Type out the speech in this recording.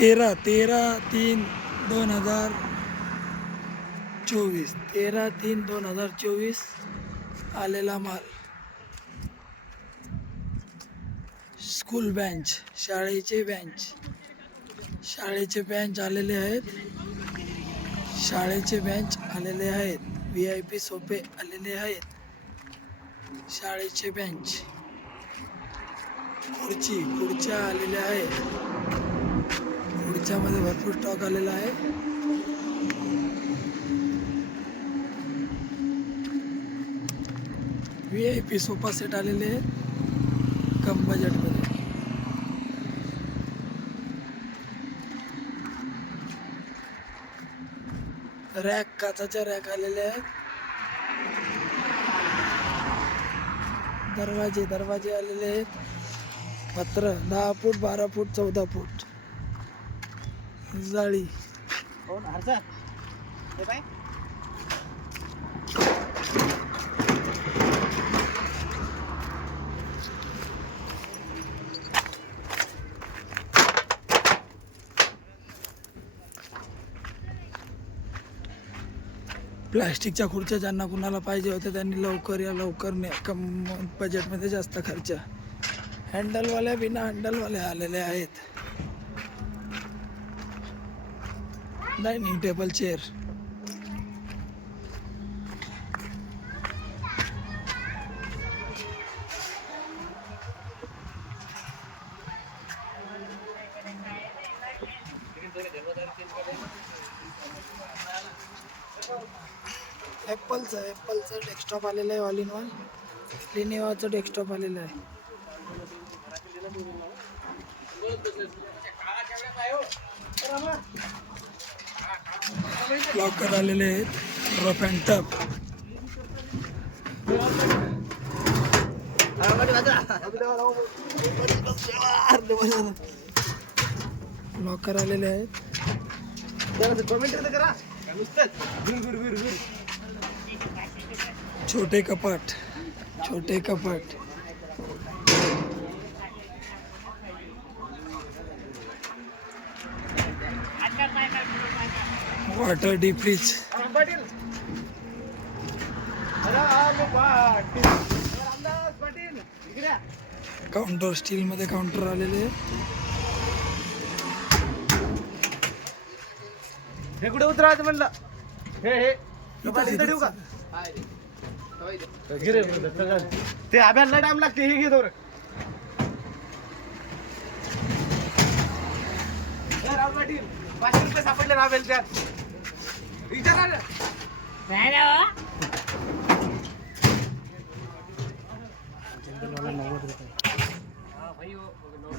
तेरा तेरा तीन दोन हजार चोवीस. तेरा तीन दोन हजार चोवीस आलेला माल. स्कूल बँच शाळेचे बँच. शाळेचे बँच आलेले आहेत. शाळेचे बँच आलेले आहेत. व्ही आय पी सोपे आलेले आहेत. शाळेचे बँच. खुर्ची खुर्च्या आलेल्या आहेत. याच्यामध्ये भरपूर स्टॉक आलेला आहे. V I P sofa set आलेले कम बजेटमध्ये रॅक काचाच्या रॅक आलेले आहेत. दरवाजे दरवाजे आलेले आहेत. पत्र दहा फूट बारा फूट चौदा फूट. जाळी. प्लॅस्टिकच्या खुर्च्या ज्यांना कुणाला पाहिजे होत्या त्यांनी लवकर या लवकर कम बजेटमध्ये जास्त खर्च. हँडलवाल्या बिना हँडलवाल्या आलेल्या आहेत. डायनिंग टेबल चेअर ॲपलचं ॲपलचं डेस्कटॉप आलेलं आहे ऑल इन वन लिनेवाचं डेस्कटॉप आलेलं आहे. लॉकर आलेले आहेत. रफ अँड टप लॉकर आलेले आहेत. करा छोटे कपाट छोटे कपाट. Water D fridge Patil Ram Patil Ramdas Patil इकडे या. काउंटर काउंटर आलेले हे कुठे उतरायचं म्हणलं हे हे ठेवू का. ते अभ्यासला टाइम लागते हे घे दोर राम पाटील पाचशे रुपये सापडले रावेल त्यात. विचारा